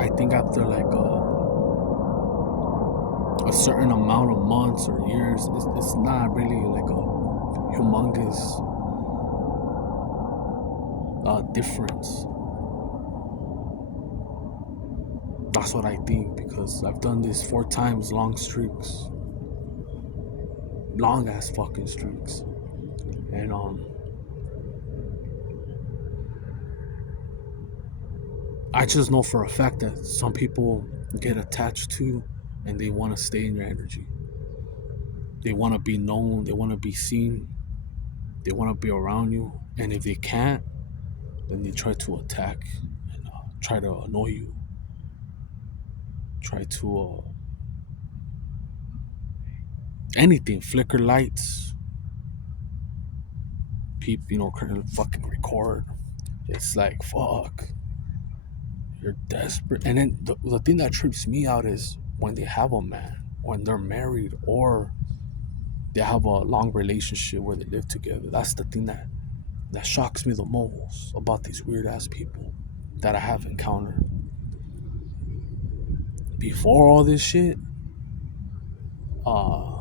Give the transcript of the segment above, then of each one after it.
I think after like a certain amount of months or years, it's not really like a humongous difference. That's what I think, because I've done this 4 times, long streaks, long ass fucking streaks, and I just know for a fact that some people get attached to, and they want to stay in your energy. They want to be known. They want to be seen. They want to be around you, and if they can't, then they try to attack and try to annoy you. Try to anything, flicker lights, currently fucking record. It's like fuck, you're desperate. And then the thing that trips me out is when they have a man, when they're married, or they have a long relationship where they live together. That's the thing that shocks me the most about these weird ass people that I have encountered. Before all this shit, uh,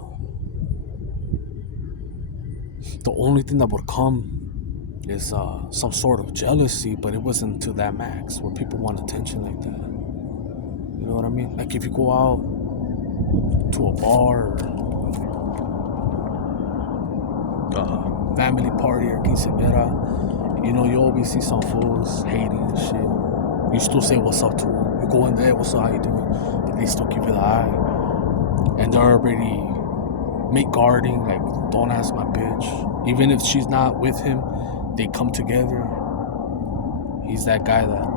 the only thing that would come is some sort of jealousy, but it wasn't to that max where people want attention like that. You know what I mean? Like if you go out to a bar or family party or quinceañera, you always see some fools hating and shit. You still say what's up to them. You go in there, what's up, how you doing? But they still give you the eye. And they're already make guarding, like, don't ask my bitch. Even if she's not with him, they come together. He's that guy that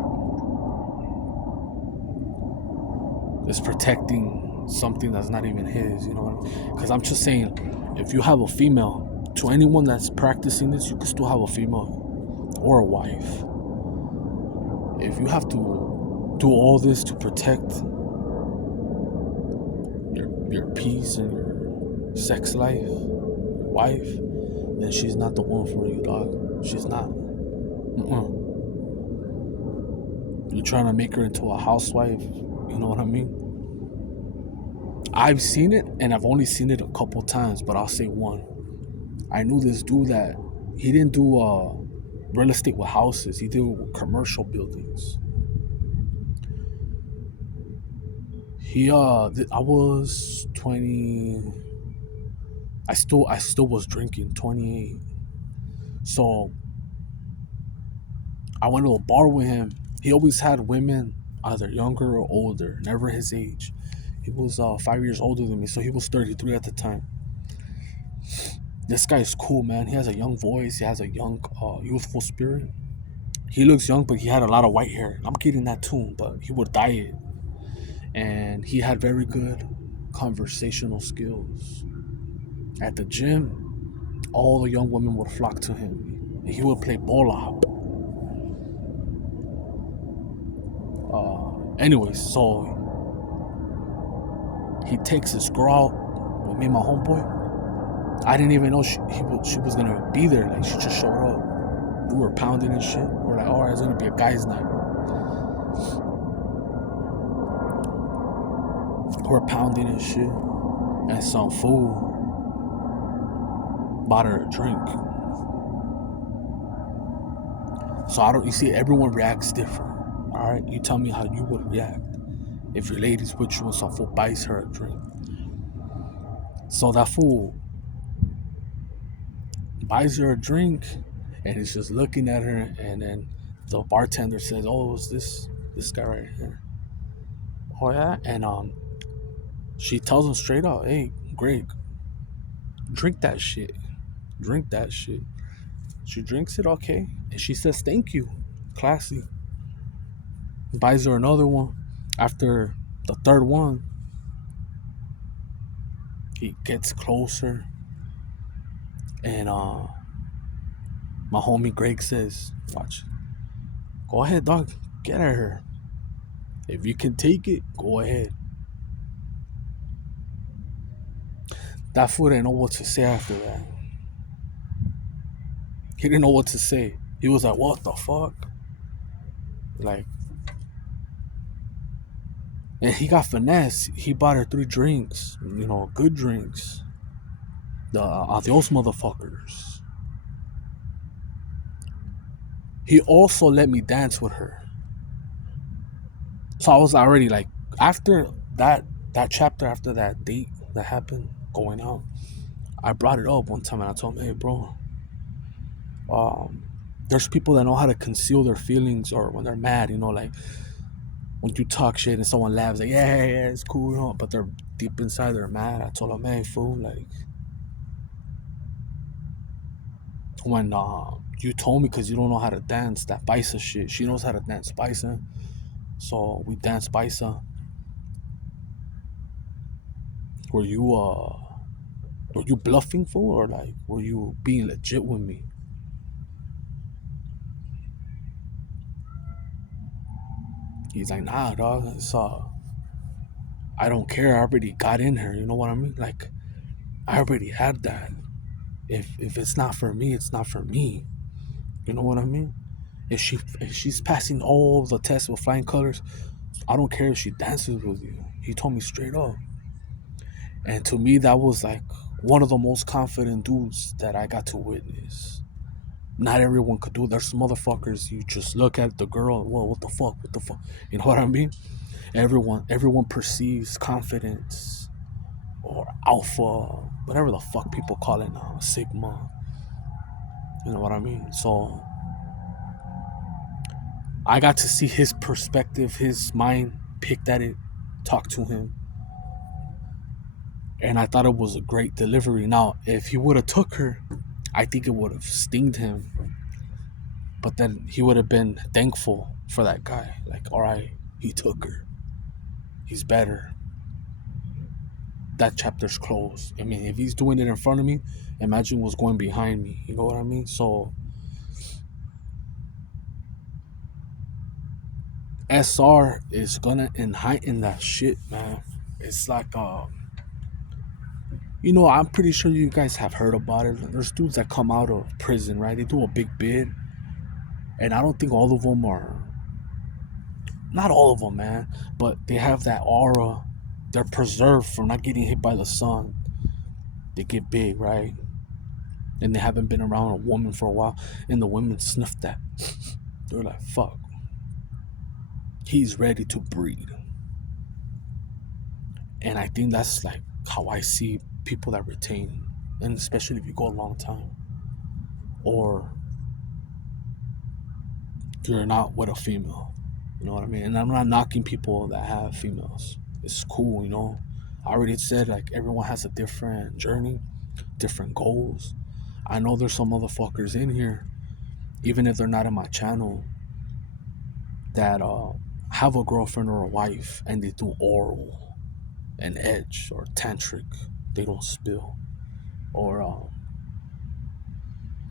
is protecting something that's not even his, you know? Because I'm just saying, if you have a female, to anyone that's practicing this, you can still have a female or a wife. If you have to do all this to protect your peace and your sex life, wife, then she's not the one for you, dog. She's not. You're trying to make her into a housewife, you know what I mean? I've seen it, and I've only seen it a couple times, but I'll say one. I knew this dude that he didn't do real estate with houses. He did with commercial buildings. I was 20. I still was drinking, 28. So I went to a bar with him. He always had women either younger or older, never his age. He was 5 years older than me, so he was 33 at the time. This guy is cool, man. He has a young voice. He has a young, youthful spirit. He looks young, but he had a lot of white hair. I'm getting that too, but he would dye it. And he had very good conversational skills. At the gym, all the young women would flock to him. He would play bola. Anyways, so he takes his girl out with me and my homeboy. I didn't even know she was gonna be there. Like, she just showed up. We were pounding and shit. We're like, alright, it's gonna be a guy's night. We're pounding and shit, and some fool bought her a drink. So you see, everyone reacts different. Alright, you tell me how you would react if your lady's with you and some fool buys her a drink. So that fool buys her a drink, and he's just looking at her, and then the bartender says, "Oh, it's this guy right here." Oh yeah, and she tells him straight out, "Hey, Greg, drink that shit. Drink that shit." She drinks it, okay, and she says, "Thank you." Classy. Buys her another one. After the third one, he gets closer, and my homie Greg says, "Watch, go ahead, dog, get at her. If you can take it, go ahead." That fool didn't know what to say after that. He didn't know what to say. He was like, "What the fuck?" Like, And he got finesse. He bought her 3 drinks, good drinks. The adios motherfuckers. He also let me dance with her. So I was already like, after that chapter, after that date that happened, going out, I brought it up one time and I told him, hey, bro, um, there's people that know how to conceal their feelings or when they're mad, like when you talk shit and someone laughs, like, yeah, it's cool, but they're deep inside, they're mad. I told him, hey, fool, like, when you told me because you don't know how to dance that paisa shit, she knows how to dance paisa, so we dance paisa. Were you bluffing, fool, or like were you being legit with me? He's like, nah, dog. It's I don't care. I already got in her. You know what I mean? Like, I already had that. If it's not for me, it's not for me. You know what I mean? If she's passing all the tests with flying colors, I don't care if she dances with you. He told me straight up. And to me, that was like one of the most confident dudes that I got to witness. Not everyone could do it. There's some motherfuckers you just look at the girl, well, what the fuck? What the fuck? You know what I mean? Everyone perceives confidence or alpha, whatever the fuck people call it now, sigma. You know what I mean? So I got to see his perspective, his mind, picked at it, talk to him, and I thought it was a great delivery. Now, if he would have took her, I think it would have stinged him, but then he would have been thankful for that guy. Like, all right, he took her. He's better. That chapter's closed. I mean, if he's doing it in front of me, imagine what's going behind me. You know what I mean? So SR is gonna heighten that shit, man. It's like I'm pretty sure you guys have heard about it. There's dudes that come out of prison, right? They do a big bid, and I don't think all of them are. Not all of them, man, but they have that aura. They're preserved from not getting hit by the sun. They get big, right? And they haven't been around a woman for a while, and the women sniff that. They're like, "Fuck, he's ready to breed." And I think that's like how I see people that retain, and especially if you go a long time, or you're not with a female. You know what I mean? And I'm not knocking people that have females. It's cool, I already said like everyone has a different journey, different goals. I know there's some motherfuckers in here, even if they're not in my channel, that have a girlfriend or a wife and they do oral and edge or tantric. They don't spill. Or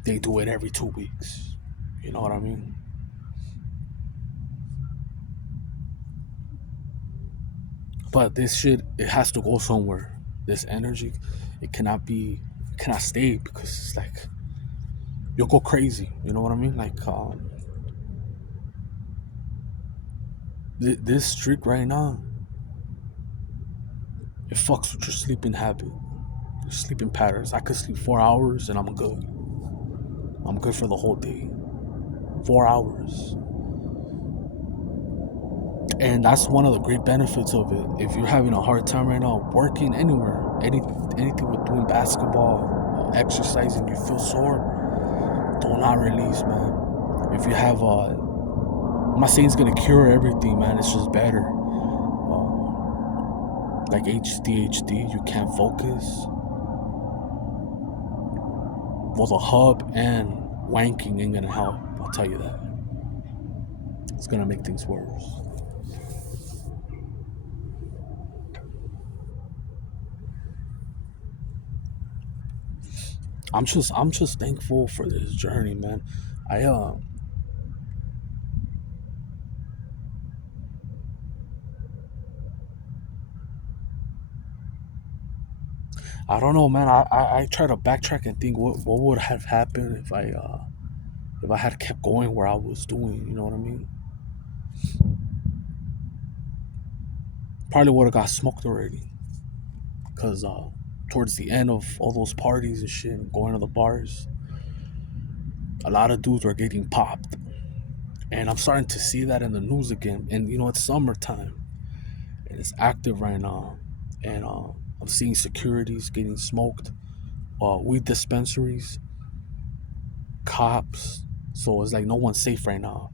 they do it every 2 weeks. You know what I mean? But this shit, it has to go somewhere. This energy, it cannot stay because it's like you'll go crazy. You know what I mean? Like this streak right now, it fucks with your sleeping habit, your sleeping patterns. I could sleep 4 hours and I'm good. I'm good for the whole day. 4 hours. And that's one of the great benefits of it. If you're having a hard time right now working anywhere, anything with doing basketball, exercising, you feel sore, do not release, man. If you have I'm not saying it's gonna cure everything, man. It's just better. Like HDHD, you can't focus. Well, the hub and wanking ain't gonna help. I'll tell you that. It's gonna make things worse. I'm just thankful for this journey, man. I I don't know, man. I try to backtrack and think what would have happened if I had kept going where I was doing. You know what I mean? Probably would have got smoked already. Cause towards the end of all those parties and shit, and going to the bars, a lot of dudes were getting popped, and I'm starting to see that in the news again. And it's summertime, and it's active right now, and I'm seeing securities getting smoked, weed dispensaries, cops. So it's like no one's safe right now.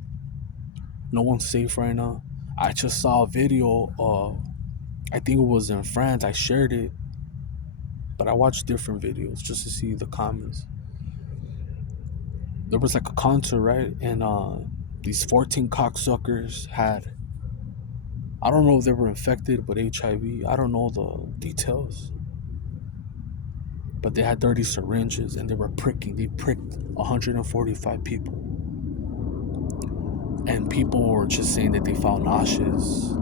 No one's safe right now. I just saw a video. I think it was in France. I shared it, but I watched different videos just to see the comments. There was like a concert, right? And these 14 cocksuckers had, I don't know if they were infected with HIV. I don't know the details, but they had dirty syringes and they were pricking. They pricked 145 people. And people were just saying that they felt nauseous.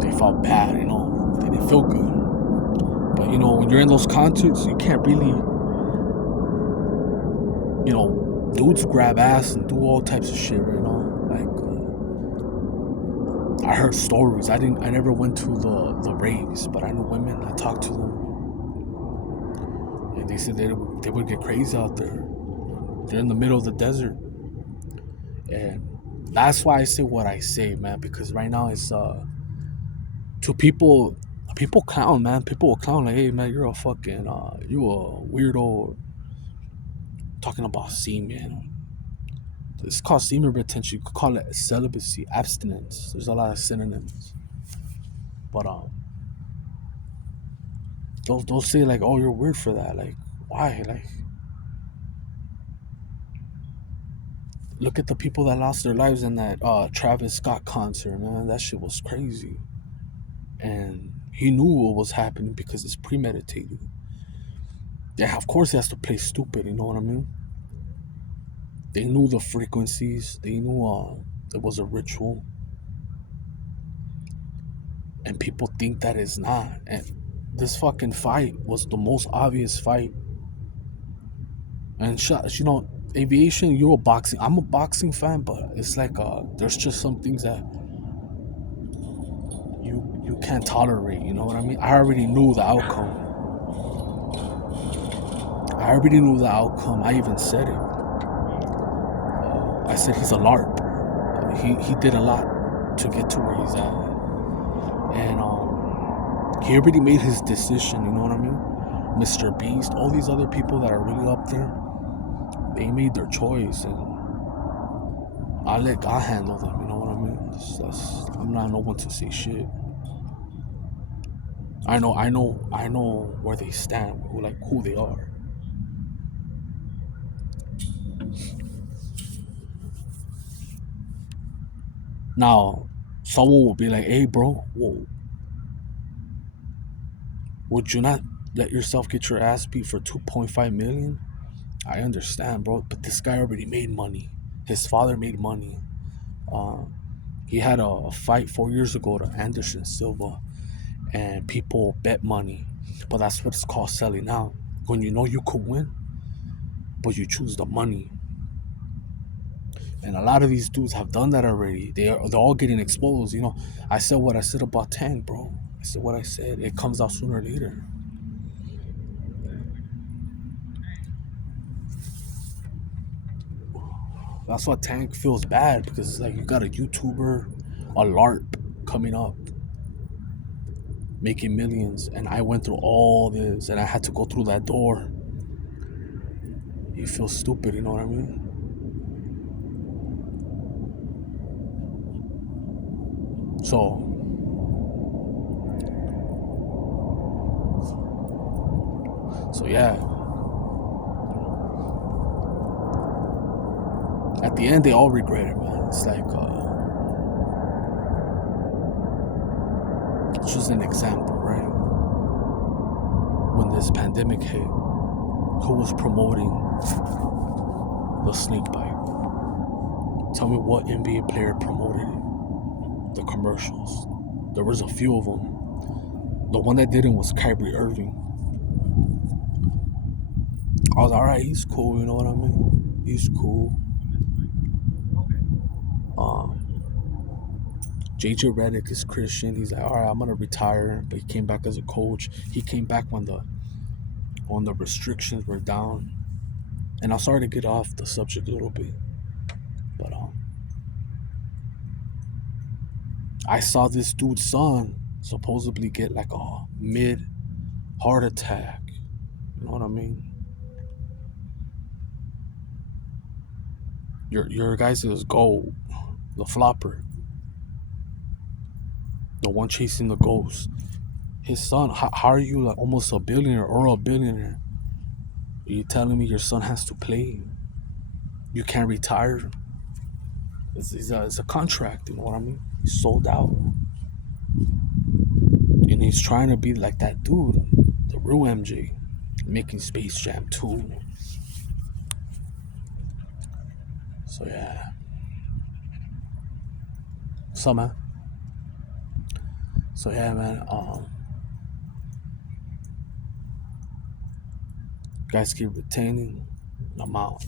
They felt bad, They didn't feel good. But, when you're in those concerts, you can't really, dudes grab ass and do all types of shit, Like, I heard stories. I never went to the raves, but I knew women. I talked to them, and they said they would get crazy out there. They're in the middle of the desert, and that's why I say what I say, man. Because right now it's to people clown, man. People will clown like, hey, man, you're a fucking you a weirdo talking about semen. It's called semen retention. You could call it celibacy, abstinence. There's a lot of synonyms, but they'll say like, oh, you're weird for that. Like, why? Like, look at the people that lost their lives in that Travis Scott concert, man. That shit was crazy. And he knew what was happening because it's premeditated. Yeah, of course he has to play stupid, you know what I mean? They knew the frequencies. They knew it was a ritual. And people think that it's not. And this fucking fight was the most obvious fight. And aviation, you're a boxing. I'm a boxing fan, but it's like there's just some things that you can't tolerate. You know what I mean? I already knew the outcome. I even said it. I said he's a LARP. He did a lot to get to where he's at, and he already made his decision. You know what I mean? Mr. Beast, all these other people that are really up there, they made their choice, and I let God handle them. You know what I mean? I'm not no one to say shit. I know where they stand, who they are. Now, someone will be like, "Hey, bro, whoa, would you not let yourself get your ass beat for 2.5 million?" I understand, bro, but this guy already made money. His father made money. Uh, he had a fight 4 years ago to Anderson Silva, and people bet money. But that's what it's called selling out. When you know you could win, but you choose the money. And a lot of these dudes have done that already. They're all getting exposed. I said what I said about Tank, bro. I said what I said. It comes out sooner or later. That's why Tank feels bad, because it's like you got a YouTuber, a LARP coming up, making millions, and I went through all this, and I had to go through that door. You feel stupid, you know what I mean? So yeah. At the end, they all regret it, man. It's like, it's just an example, right? When this pandemic hit, who was promoting the snake bite? Tell me what NBA player promoted it. The commercials. There was a few of them. The one that didn't was Kyrie Irving. I was all right. He's cool. You know what I mean? He's cool. JJ Redick is Christian. He's like, all right, I'm gonna retire, but he came back as a coach. He came back when the restrictions were down. And I'm sorry to get off the subject a little bit, but I saw this dude's son supposedly get like a mid heart attack. You know what I mean? Your guys' goal, the flopper, the one chasing the ghost. His son, how are you like almost a billionaire or a billionaire? Are you telling me your son has to play? You can't retire? It's a contract, you know what I mean? He's sold out. And he's trying to be like that dude, the real MJ, making Space Jam 2. So yeah. So man. So yeah, man. Guys keep retaining. I'm out.